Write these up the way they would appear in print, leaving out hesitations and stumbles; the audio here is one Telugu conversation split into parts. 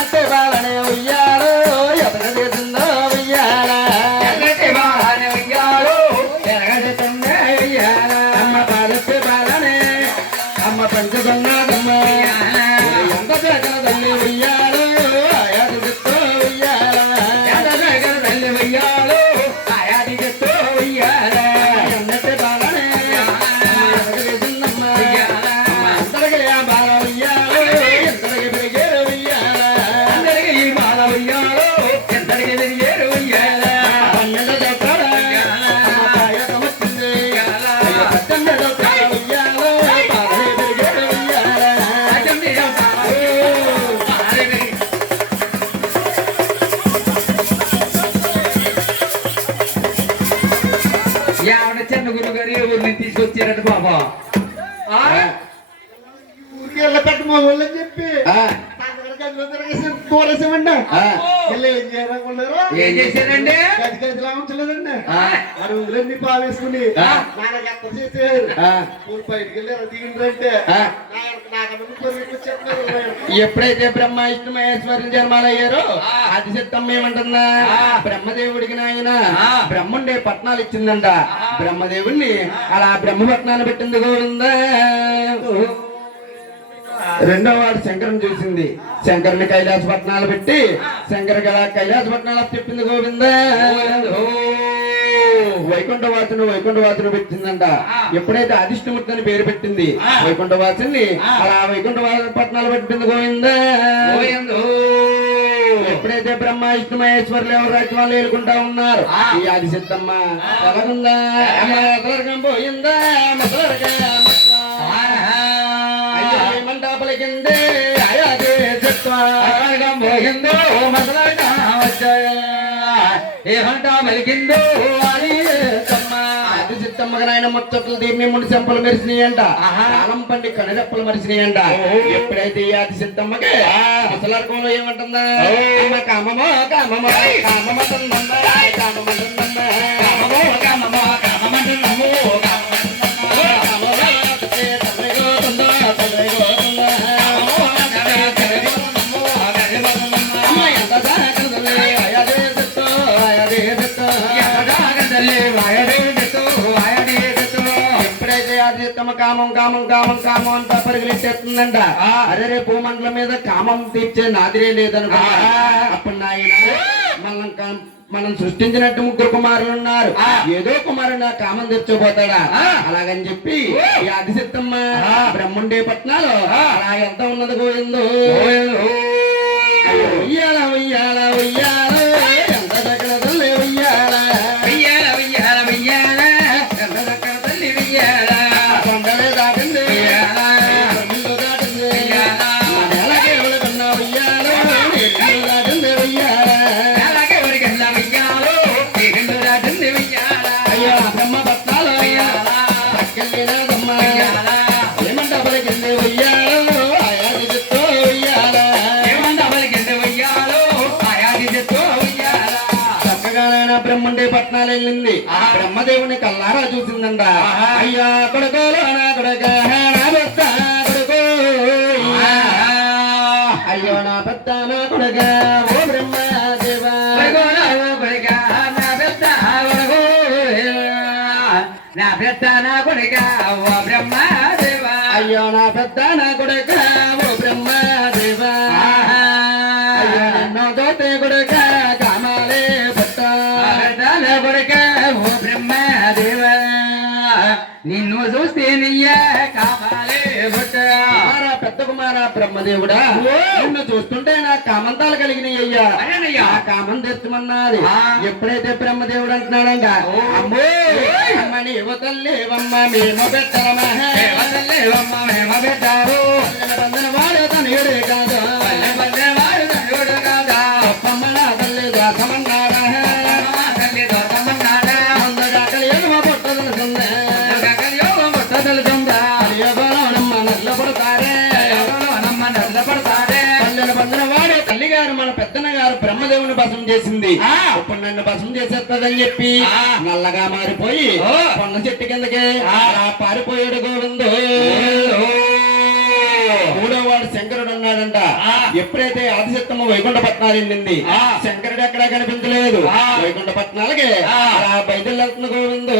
ఎన్నట్టే బాలనే ఉయ్యాలో ఎదగదేసిందో ఉయ్యాల ఎన్నట్టే బాలనే ఉయ్యాలో ఎదగదేసిందో ఉయ్యాల అమ్మ పాలెత్తే బాలనే అమ్మ పంచగొన్నాదమ్మ ఎంత జగన తల్లి ఉయ్యాలో ఆయాది చెత్తో ఉయ్యాల ఎంత జగన తల్లి ఉయ్యాలో ఆయాది చెత్తో ఉయ్యాల ఎన్నట్టే బాలనే ఎదగదేసిందమ్మ అందరికీ ఆ బాల ఉయ్యాలో ఎంతకి పెరిగేరు ఉయ్యాల అందరికీ ఈ బాల ఉయ్యాలో ఎంతకి పెరిగేరు ఉయ్యాల పన్నెండు దొక్కల పాయకమొచ్చింది పద్దెనిమిది దొక్కల ఉయ్యాలో బాలే పెరిగేరు ఉయ్యాల ఆవిడ చిన్న గురుగారు ఊరిని తీసుకొచ్చారట బాబా ఊరికి వెళ్ళపెట్ట మా ఊళ్ళని చెప్పి తోలేసామండి ఏం చేయకుండా ఏం చేశారండి గది గదిలా ఉంచలేదండి ఆ రోజులన్నీ పావేసుకుని నాన్న ఎంత చేశారు బయటికి వెళ్ళారు దిగిందంటే ఎప్పుడైతే బ్రహ్మ విష్ణు మహేశ్వరులు జన్మాలయ్యారో అది చిత్తం ఏమంటుందా బ్రహ్మదేవుడికి నాయన బ్రహ్ముండే పట్నాలు ఇచ్చిందంట బ్రహ్మదేవుడిని అలా బ్రహ్మపట్నాలు పెట్టింది గోవిందా రెండో వాడు శంకరుని చూసింది శంకరుని కైలాస పట్నాలు పెట్టి శంకర్ గల కైలాస పట్నాలు చెప్పింది గోవిందా వైకుంఠవాసుని పెట్టిందంట ఎప్పుడైతే అధిష్ఠమూర్తి అని పేరు పెట్టింది వైకుంఠవాసుని అలా వైకుంఠవాసు పట్నాలు పెట్టింది గోవిందా ఎప్పుడైతే బ్రహ్మ విష్ణు మహేశ్వరులు ఎవరు రాజ్యాలు ఏలుకుంటా ఉన్నారు ఈ ఆది సిద్ధమ్మ ఎలాగుందా మొదలరకం పోయిందా మంటాపలికిందే అయాదే చిత్తం పోయిందో మొదలైన వచ్చాయా ఏమంటా పలికిందో అది చిత్తమ్మగనైన ముచ్చట్లు దీన్ని ముడి చెంపలు మెరిసినాయంట ఆలం పండి కనురెప్పలు మరిసినాయంట ఎప్పుడైతే ఈ ఆది సిద్ధమ్మకి ముసలర్కంలో ఏమంటుందా కామమో కామమో కామమంటుందమ్మా కామమంటుందమ్మా కామమో కామమో కామమంటుందమ్మో కామం కామం కామం కామం అంతా పరిగెట్టేస్తుందంట అరే రే భూమండలం మీద కామం తీర్చే నాదిరే లేదనుకో అప్పుడు నాయన మనం సృష్టించినట్టు ముగ్గురు కుమారులు ఉన్నారు ఏదో కుమారుడు నా కామం తెచ్చిపోతాడా అలాగని చెప్పి ఈ ఆదిశక్తమ్మ బ్రహ్ముండే పట్నాలు అలా ఎంత ఉన్నది గోవిందో ఉయ్యాల ఉయ్యాల ఉయ్యాల ఎంత దగ్గర తల్లి ఉయ్యాల ఉయ్యాల ఉయ్యాల ఉయ్యాల ఎంత దగ్గర తల్లి ఉయ్యాల కొండలే దాటింది కొండలు దాటింది నెలకి ఎవరికన్నా ఉయ్యాల దాటింది ఉయ్యాల నెలకి ఎవరికన్నా ఉయ్యాలో దాటింది ఉయ్యాల అయ్యో బ్రహ్మ పట్నాలు పక్కలేదమ్మ ఏమంట పలికింది ఉయ్యాలో ఆయాది చెత్తో ఉయ్యాల ఏమంట పలికింది ఉయ్యాలో ఆయాది చెత్తో ఉయ్యాల చక్కగానైనా బ్రహ్మండే పట్నాలు వెళ్ళింది బ్రహ్మదేవుని కల్లారా చూసిందంట అయ్యా కొడుకోలో నా కొడుక నా పెద్ద కొడుకు అయ్యో నా పెద్ద నా కొడుక ఓ బ్రహ్మదేవ నా పెద్ద కొడుకు నా పెద్ద నా కొడుక ఓ బ్రహ్మదేవ అయ్యో నా పెద్ద నా కొడుక ఓ బ్రహ్మదేవ అయ్యో నన్ను తోటే కొడుక కామాలే పుట్ట కొడుక ఓ బ్రహ్మదేవ నిన్ను చూస్తే నీయ కామాలే పుట్ట పెద్ద కుమార బ్రహ్మదేవుడా నిన్ను చూస్తుంటే నా కామంతాలు కలిగినాయ్యా ఆ కామం తెచ్చమన్నది ఎప్పుడైతే బ్రహ్మదేవుడు అంటున్నాడంట అమ్మో అమ్మని యువతల్లేవమ్మ మేము పెట్టరమేవమ్మ మేము పెట్టారు బంధన వాడు తనయుడే కాదు వాడు తనయుడు కాదా అమ్మన తల్లి దోషమన్నాడా తల్లి దోషమన్నాడా ముందుగా కలియుగ పుట్ట తెలుసుందా కలియుగ పుట్ట తెలుసుందా కలియుగనమ్మ నల్ల పడతారే బంధన వాడే తల్లిగారు మన పెద్దన గారు బ్రహ్మదేవుని భసం చేసింది ఇప్పుడు నన్ను భసం చేసేస్తుందని చెప్పి నల్లగా మారిపోయి కొండ చెట్టు కిందకి పారిపోయాడు గోవిందు మూడో వాడు శంకరుడు ఉన్నాడంట. ఎప్పుడైతే ఆదిశక్తమ్మ వైకుంఠపట్నాలు వెళ్ళింది, శంకరుడు ఎక్కడా కనిపించలేదు. వైకుంఠపట్నాలకి అలా బయటకు వెళ్తున్న గోవిందు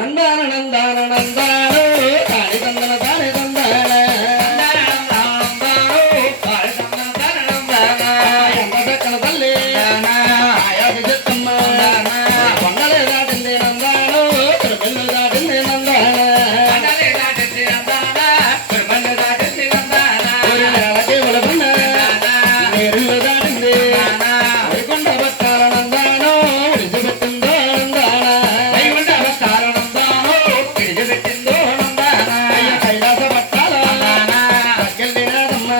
నందాన నందాన నందాను తాని తందన తాని తందాన ఎంత దక్కన తల్లి ఆయాది చెత్తమ్మ కొండలే దాటింది నందాను తిరుమల దాటింది నందాన నెలకి ఉలబన్న నేరులు దాటింది వైకుంఠపట్నాల నందాను విడిచిపెట్టిందో నందాన అయ్య కైలాస పట్టాల పక్కెళ్ళినాదమ్మ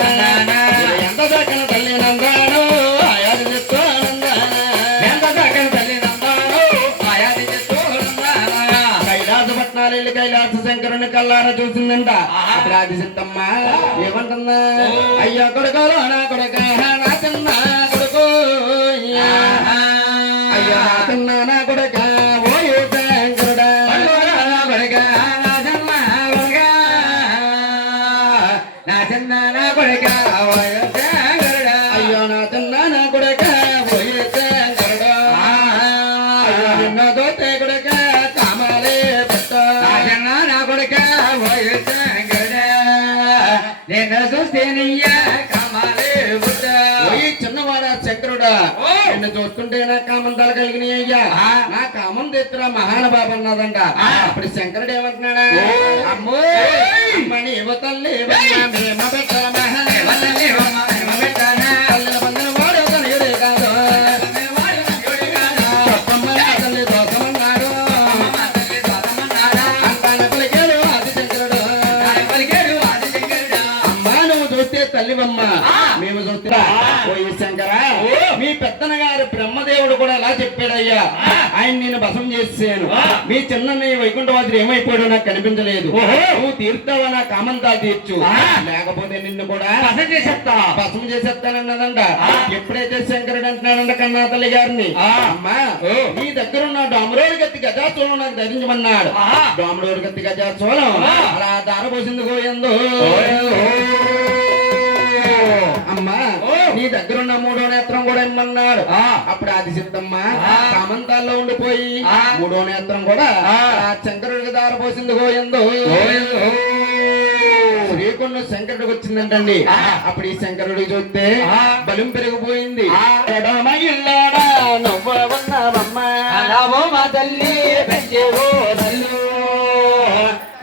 ఎంత దక్కన తల్లి నందాను ఆయాది చెత్తో నందాన కైలాసపట్నాలు వెళ్ళి కైలాస శంకరుని కల్లారా చూసిందంట. అప్పుడు ఆదిశక్తమ్మ ఏమంటుందా, అయ్యా కొడుకోలో నా కొడుక నా చిన్న కొడుకు అయ్యా నా చిన్న నా కొడుక ఓయే శంకరుడా అయ్యో నా చిన్న నా కొడుక ఓయే శంకరుడా అయ్యో నిన్న దోతే కొడుక కామాలే పుట్ట చూస్తే ఓయ్ చిన్నవాడా శంకరుడా నిన్ను చూస్తుంటే నా కామంతాలు కలిగినాయి అయ్యా, నా కామం తెచ్చురా మహానుభావం అన్నదంట. అప్పుడు శంకరుడు ఏమంటున్నాడా, అమ్మో మణి ఇవ్వ తల్లి మేము పెట్టర తల్లిన బంధన వాడు తనయుడే కాదు తప్పమ్మ తల్లి దోషమన్నాడు అంతాన పలికాడు ఆది శంకరుడు. అమ్మా నువ్వు చూస్తే తల్లివమ్మ, మేము చూస్తే ఓయ్ శంకర మీ పెద్దన గారు బ్రహ్మదేవుడు కూడా ఎలా చెప్పాడయ్యా, ఆయన నేను భసం చేసాను, మీ చిన్న వైకుంఠవాదుడు ఏమైపోయాడో నాకు కనిపించలేదు, నువ్వు తీర్తావా నా కామంతా తీర్చు, లేకపోతే నిన్ను కూడా భసం చేసేస్తానన్నదంట. ఎప్పుడైతే శంకరుడు అంటున్నాడంట కన్నా తల్లి గారిని, అమ్మా నీ దగ్గర ఉన్న డామరోడు గత్తి గజాచోళం నాకు ధరించమన్నాడు. డామరోడు గత్తి గజాచోళం అలా దారపోసింది గోయందు. అమ్మా నీ దగ్గరున్న మూడో నేత్రం కూడా ఇమ్మన్నాడు. అప్పుడు ఆదిశక్తమ్మ కామంతాల్లో ఉండిపోయి మూడో నేత్రం కూడా ఆ శంకరుడికి దారపోసింది గోయందు. శ్రీకొండ శంకరుడికి వచ్చిందంటండి. అప్పుడు ఈ శంకరుడికి చూస్తే బలం పెరిగిపోయింది. ఎడమగిల్లాడా నువ్వు ఉన్నావమ్మా మా తల్లి పెంచేవో తల్లు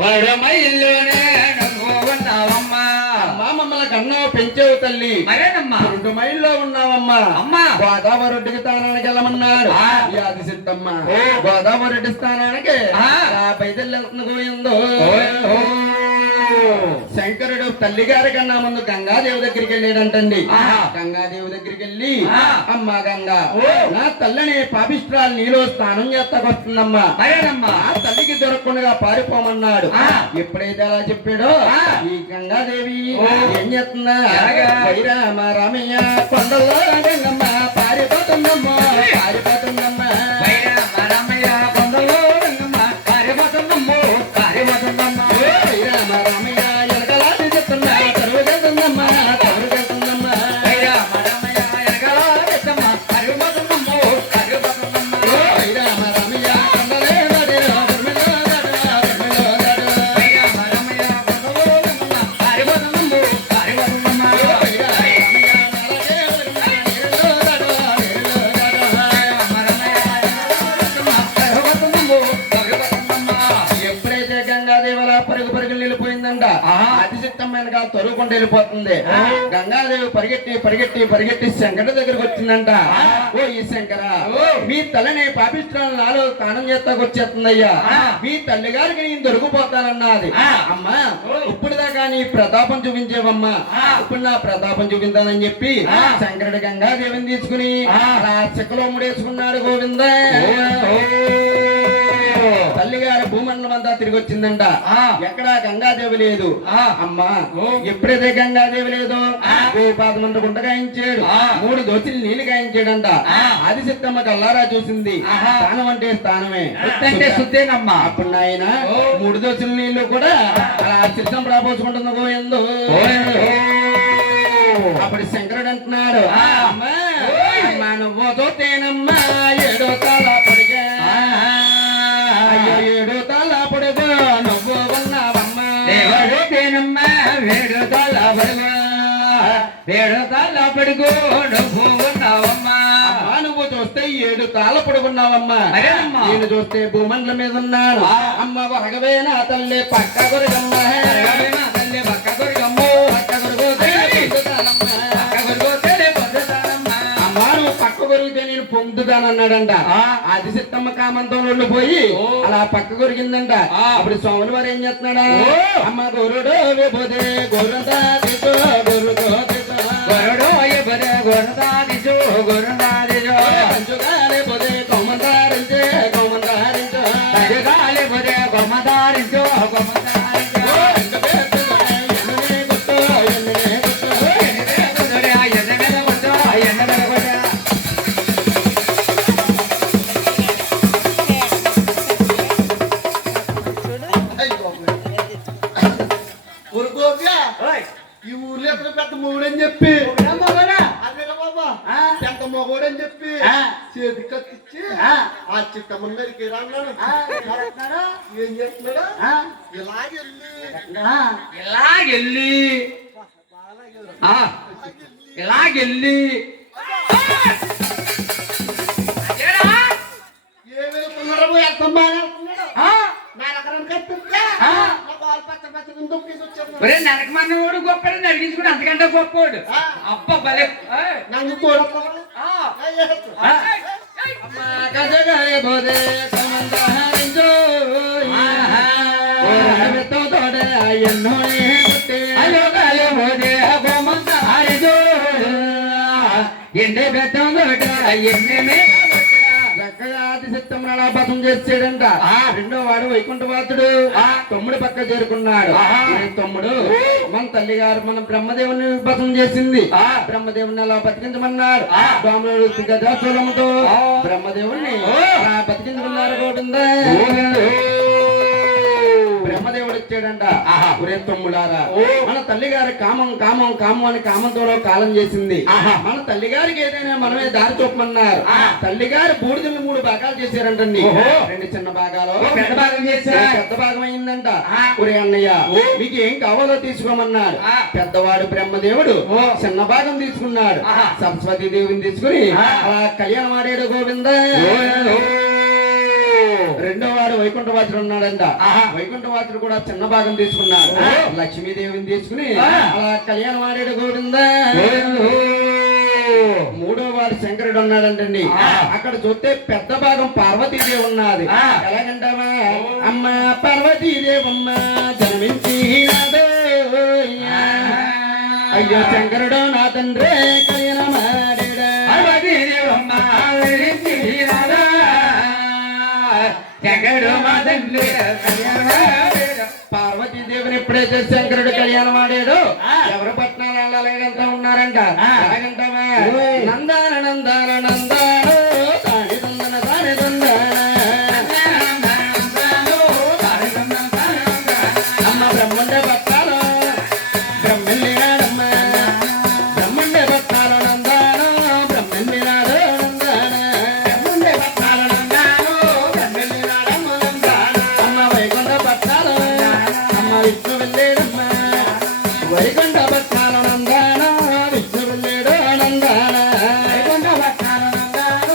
పడమైల్లోనే నువ్వు ఉన్నావమ్మా. అమ్మా మమ్మల్ని కన్నావు పెంచావు తల్లి, మరేనమ్మా 2 మైళ్ళలో ఉన్నావమ్మా. అమ్మా గోదావరి స్థానానికి వెళ్ళమన్నాడు ఈ ఆదిశక్తమ్మ. గోదావరి స్థానానికి బయటకు వెళ్తున్న గోయిందో. శంకరుడు తల్లి గారి కన్నా ముందు గంగాదేవి దగ్గరికి వెళ్ళాడంటండి. గంగాదేవి దగ్గరికి వెళ్ళి, అమ్మ గంగా నా తల్లిని పాపిష్ట్రాలు నీలో స్నానం చేస్తాకొస్తుందమ్మా, ఆ తల్లికి దొరకకుండా పారిపోమన్నాడు. ఎప్పుడైతే అలా చెప్పాడో ఈ గంగాదేవి ఏం చేస్తుందా, వైరామ రామయ్య కొండల్లో గంగమ్మ పారిపోతుందమ్మా పారిపోతుందమ్మా రామయ్య కొండలో పారిపోతుందమ్మో పారిపోతుందమ్మా. వైరామ రామయ్య ఎలగలాంటి చెప్తున్నా తరువుకెళ్తుందమ్మా తరువుకెళ్తుందమ్మా రామయ్య ఎనకాలమ్మా పారిపోతుందమ్మో పారిపోతుందమ్మా. వైరామ రామయ్య కొండలే దాడిలో దుర్మిలో దాడిలో దుర్మిలో దాడిలో రామయ్య కొండలో పారిపోతుందమ్మో పారిపోతుందమ్మా. వైరామ రామయ్య నలగే దుర్మిలో నీరులో దాడిలో నీరులో దాడిలో ఎప్పుడైతే గంగాదేవి పరుగు పరుగులు వెళ్ళిపోయిందంట, ఆదిశక్తమ్మ వెనకాల తొరుగుకుంటూ వెళ్ళిపోతుంది. గంగాదేవి పరిగెట్టి పరిగెట్టి పరిగెట్టి శంకర దగ్గరకు వచ్చిందంట. ఓ ఈ శంకర మీ తల్లిని పాపిష్ట్రాలు నాలో స్నానం చేస్తాకు వచ్చేస్తుందయ్యా, మీ తల్లి గారికి నేను దొరికిపోతానన్నది. అమ్మా ఇప్పుడు దాకా నీ ప్రతాపం చూపించేవమ్మా, ఇప్పుడు నా ప్రతాపం చూపించానని చెప్పి శంకరుడు గంగాదేవిని తీసుకుని అలా చెక్కలో ముడేసుకున్నాడు గోవింద. తల్లి గారి భూమండలం అంతా తిరిగి వచ్చిందంట ఆ. ఎక్కడా గంగాదేవి లేదు ఆ. అమ్మా ఓ. ఎప్పుడైతే గంగాదేవి లేదో ఆ. గోపాదమంట గుంట గాయించాడు ఆ. 3 దోతులు నీళ్లు గాయించాడంట ఆ. ఆదిశక్తమ్మ కల్లారా చూసింది ఆహా. స్థానం అంటే స్థానమే శుద్ధి అంటే శుద్ధేనమ్మా. అప్పుడు నాయన ఓ. 3 దోతుల నీళ్లు కూడా అలా చిత్తం రాబోచుకుంటుంది గోయందు అప్పుడు శంకరుడు అంటున్నాడు ఆ. అమ్మా అమ్మా నువ్వు తోతేనమ్మా 7 తల పొడిగా అయ్యో 7 తల పొడుగు నువ్వు ఉన్నావమ్మా దేవుడు తేనమ్మా వేడుదల బడుగు వేడుదల బడుగు నువ్వు ఉన్నావమ్మా. అమ్మా నువ్వు చూస్తే 7 తాళ్ళ పొడుగున్నావమ్మా మరేనమ్మా? నేను చూస్తే భూమండలం మీద ఉన్నాను ఆ. అమ్మ వరగవే నా తల్లి పక్క కొరగమ్మా అరగవే నా తల్లి పక్క కొరగమ్ము. పక్క కొరగోతే పొందుతానమ్మా. పక్క కొరగోతేనే పొందుతానమ్మా. అమ్మా నువ్వు పక్క కొరిగితే నేను పొందుతానన్నాడంట ఆ. ఆదిశక్తమ్మ కామంతో నుండి పోయి ఓ. అలా పక్క కొరిగిందంట ఆ. అప్పుడు స్వాములు వారు ఏం చేస్తున్నాడా ఓ. అమ్మ గోరుడు విభూదే గోరుందా తీసుకో గోరుతో తీసుకో గొరడు అయ్యబడే గొరదాదిజో గొరదాదిజో పంచుగాలే పోదే కొమ్మందారించే కొమ్మందారించో అజగాలి బడే గొమ్మదారిజో గొమ్మదారిజో ఎన్ననే గుట్టో ఎన్ననే గుట్టో ఎన్నెల కొడరే ఎన్నెల కొడో ఎన్నెల కొడరే. ఊరుకోగా ఈ ఊర్లో ఎక్కడ పెద్ద మొగుడని చెప్పి అదే బాబా పెద్ద మొగుడని చెప్పి చేతి కత్తిచ్చి ఆ చిట్టమ్మ మీదకి రన్నాడు ఏం చేస్తున్నాడా ఇలాగెళ్ళి ఇలాగెళ్ళి ఏ వెళ్తున్నాడో వెళ్తాం బాగా నా రకరకాల కత్తిస్తే నా కాలు పచ్చ పచ్చ దొక్కేసి వచ్చాను ఒరే నరకమన్నవాడు గొప్పడు నడిగించుకుని అంతకంటే గొప్పవాడు. అబ్బ భలే ఏయ్. నన్ను తోడతావా ఆ. కజగాలే పోదే కొమ్మందారించో ఓరబెత్తో తోడే ఎన్నోనే గుట్టే అలోకాలే పోదే గోమంతారిజో ఎండే బెత్తం తోట ఎన్నేమే చక్కగా ఆదిశక్తం బసం చేసాడంట రెండో వాడు వైకుంఠవాసుడు తమ్ముడు పక్క చేరుకున్నాడు ఈ తమ్ముడు మన తల్లి గారు మన బ్రహ్మదేవుని బసం చేసింది బ్రహ్మదేవుని అలా బతికించమన్నాడు స్వాములు గజాచూలముతో బ్రహ్మదేవుని అలా బతికించుకున్నారు గోవిందా బ్రహ్మదేవుడు వచ్చాడంట ఒరే తమ్ముడారా మన తల్లి గారి కామం కామం కామం అని కామంతో కాలం చేసింది మన తల్లి గారికి ఏదైనా మనమే దారి చూపమన్నారు తల్లి గారి బూడిదలు 3 భాగాలు చేశారంటండి 2 చిన్న భాగాలు పెద్ద భాగం చేశా. పెద్ద భాగం అయిందంట ఒరే అన్నయ్య మీకు ఏం కావాలో తీసుకోమన్నాడు పెద్దవాడు బ్రహ్మదేవుడు చిన్న భాగం తీసుకున్నాడు సరస్వతి దేవిని తీసుకుని అలా కళ్యాణం ఆడాడు గోవింద రెండో వాడు వైకుంఠవాసుడు ఉన్నాడంట వైకుంఠవాసుడు కూడా చిన్న భాగం తీసుకున్నాడు లక్ష్మీదేవిని తీసుకుని అలా కళ్యాణం ఆడాడు గోవింద మూడో వాడు శంకరుడు ఉన్నాడంటండి అక్కడ చూస్తే పెద్ద భాగం పార్వతీదేవి ఉన్నది ఎలాగంటావా అమ్మ పార్వతీదేవమ్మ జన్మించి అయ్యో శంకరుడు నా తండ్రి కళ్యాణం ఆడాడా పార్వతీదేవిని ఎప్పుడైతే శంకరుడు కళ్యాణం ఆడాడు ఎవరు పట్నాలు వెళ్ళాలంతా ఉన్నారంట ఎలాగంటావా నందాన నందాన నందాన తాని తందన తాని తందాన అమ్మ బ్రహ్మండే పట్టాలు బ్రహ్మల్లి నాడమ్మ బ్రహ్మండే పట్టాలు నందాన బ్రహ్మల్లి నాడు నందాన బ్రహ్మండే పట్టాలు నందాన బ్రహ్మల్లి నాడమ్మ నందాన అమ్మ వైకుంఠ పట్టాలు అమ్మ విష్ణు వెళ్ళేడమ్మ వైకుంఠ పట్టాలు నందాన విష్ణు వెళ్ళేడు నందాన వైకుంఠ పట్టాలు నందాన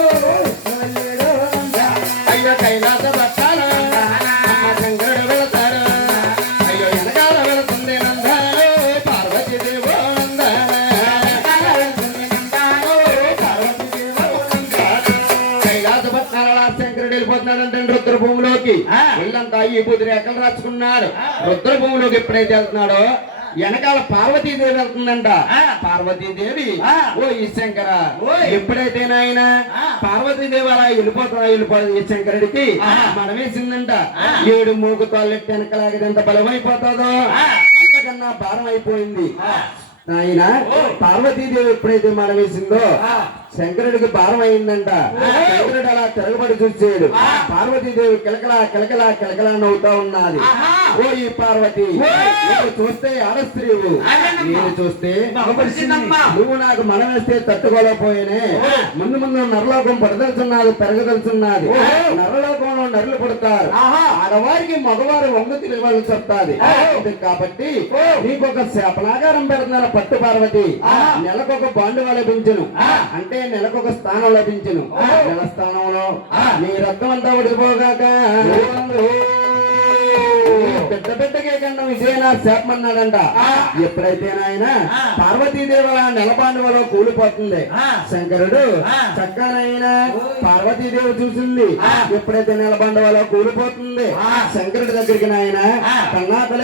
విష్ణు వెళ్ళేడు నందాన అయ్యో కైలాస పట్టాలు అమ్మ శంకరుడు వెళతాడు అయ్యో వెనకాల వెళుతుంది నందాన పార్వతీదేవో నందాన కైలాస పట్నాల శంకరుడు వెళ్ళిపోతున్నాడంటే రుద్ర భూమిలోకి వీళ్ళంతా ఈ బుద్ధి రేఖలు రాసుకున్నాడు రుద్ర భూమిలోకి ఎప్పుడైతే వెళ్తున్నాడో వెనకాల పార్వతీదేవి వెళ్తుందంట ఆ. పార్వతీదేవి ఆ. ఓ ఈ శంకర ఓయ్. ఎప్పుడైతే నాయన ఆ. పార్వతీదేవి అలా వెళ్ళిపోతుంది ఈ శంకరుడికి ఆ. మనమేసిందంట ఆ. 7 మూగు తోళ్ళెట్టి వెనకలాగది ఎంత బలమైపోతుందో ఆ. అంతకన్నా భారం అయిపోయింది ఆ. నాయన ఓయ్. పార్వతీదేవి ఎప్పుడైతే మనమేసిందో ఆ. శంకరుడికి భారం అయిందంట ఓయ్. శంకరుడు అలా తిరగబడి చూసాడు ఆ. పార్వతీదేవి కిలకలా కిలకలా కిలకలా నవ్వుతా ఉన్నది ఆహా. ఓ ఈ పార్వతి ఓయ్. నువ్వు చూస్తే ఆడస్త్రీవు అదేనమ్మా. నేను చూస్తే మగపరిచిందమ్మా. నువ్వు నాకు మనం వేస్తే తట్టుకోలేకపోయానే ఓయ్. ముందు ముందు నరలోకం పడదలుచున్నది పెరగదలుచున్నది ఓయ్. నరలోకంలో నరులు పడతారు ఆహా. ఆడవారికి మగవారు వంగు తిరగవాలని చెప్తాది ఓయ్. కాబట్టి ఓయ్. నీకొక శాపనాగారం పెడుతున్నారు పట్టు పార్వతి ఆహా. నెలకొక బాండుగా లభించును ఆ. అంటే నెలకొక స్థానం లభించును ఓయ్. నెల స్థానంలో ఆ. నీ రక్తం అంతా ఉడిపోగాక పెద్ద పెద్దగే కన్నా ఇదేనా శాపమన్నాడంట ఆ. ఎప్పుడైతే నాయన ఆ. పార్వతీదేవి అలా నెలపాండవలో కూలిపోతుంది ఆ. శంకరుడు ఆ. చక్కనైన పార్వతీదేవి చూసింది ఆ. ఎప్పుడైతే నెలబండవలో కూలిపోతుంది ఆ. శంకరుడి దగ్గరికి నాయన ఆ. కన్నా తల్లి